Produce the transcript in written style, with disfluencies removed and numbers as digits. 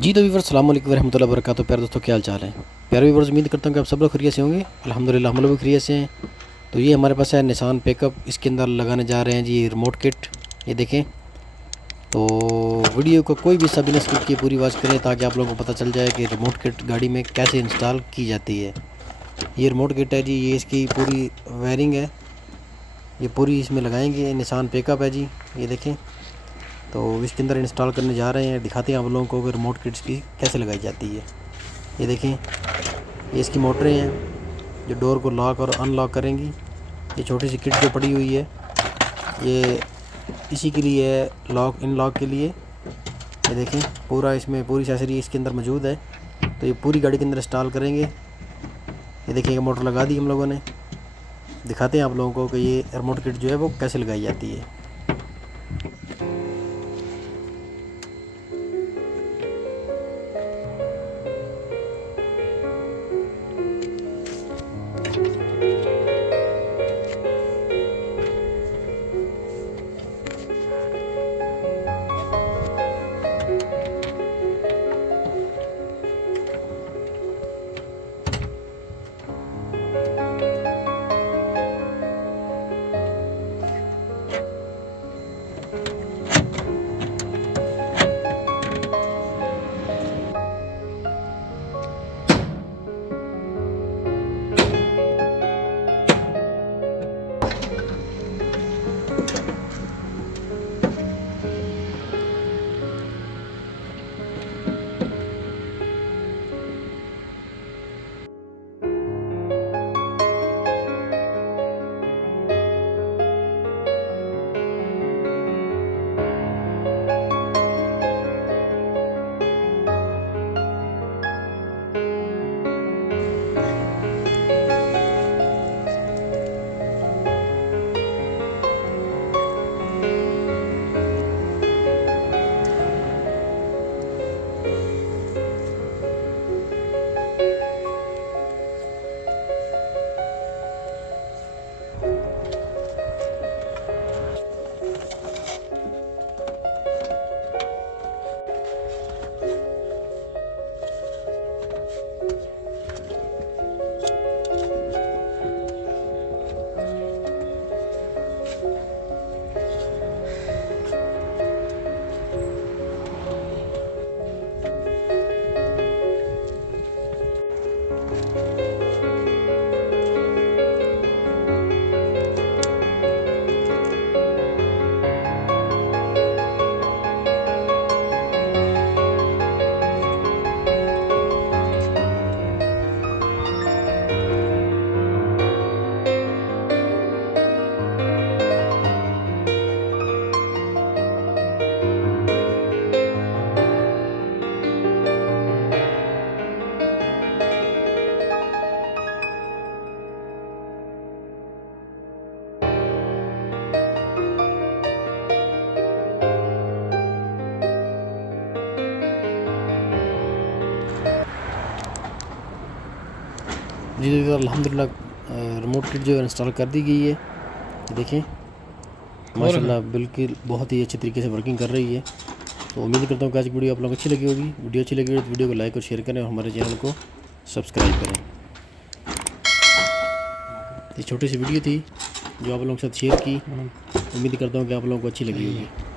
जी तो व्यूअर्स अस्सलाम वालेकुम रहमतुल्लाहि व बरकातहू। प्यारे दोस्तों, क्या हाल चाल है। प्यारे व्यूअर्स, उम्मीद करता हूँ कि आप सब लोग खैरियत से होंगे। अल्हम्दुलिल्लाह हम लोग भी खैरियत से हैं। तो ये हमारे पास है निसान पिकअप, इसके अंदर लगाने जा रहे हैं जी रिमोट किट। ये देखें। तो वीडियो को कोई भी हिस्सा बिना स्किप किए पूरी वॉच करें ताकि आप लोगों को पता चल जाए कि रिमोट किट गाड़ी में कैसे इंस्टॉल की जाती है। ये रिमोट किट है जी, ये इसकी पूरी वायरिंग है, ये पूरी इसमें लगाएंगे। निसान पिकअप है जी, ये देखें। तो इसके अंदर इंस्टॉल करने जा रहे हैं, दिखाते हैं आप लोगों को कि रिमोट किट्स की कैसे लगाई जाती है। ये देखें, ये इसकी मोटरें हैं जो डोर को लॉक और अनलॉक करेंगी। ये छोटी सी किट जो पड़ी हुई है ये इसी के लिए है, लॉक इन लॉक के लिए। ये देखें, पूरा इसमें पूरी एक्सेसरी इसके अंदर मौजूद है। तो ये पूरी गाड़ी के अंदर इंस्टॉल करेंगे। ये देखिए, मोटर लगा दी हम लोगों ने। दिखाते हैं आप लोगों को कि ये रिमोट किट जो है वो कैसे लगाई जाती है। जी तो अल्हम्दुलिल्लाह रिमोट किट जो है इंस्टॉल कर दी गई है। ये देखें, माशाल्लाह बिल्कुल बहुत ही अच्छे तरीके से वर्किंग कर रही है। तो उम्मीद करता हूँ कि आज की वीडियो आप लोगों को अच्छी लगी होगी। वीडियो अच्छी लगी हो तो वीडियो को लाइक और शेयर करें और हमारे चैनल को सब्सक्राइब करें। ये छोटी सी वीडियो थी जो आप लोगों के साथ शेयर की। उम्मीद करता हूँ कि आप लोगों को अच्छी लगी होगी।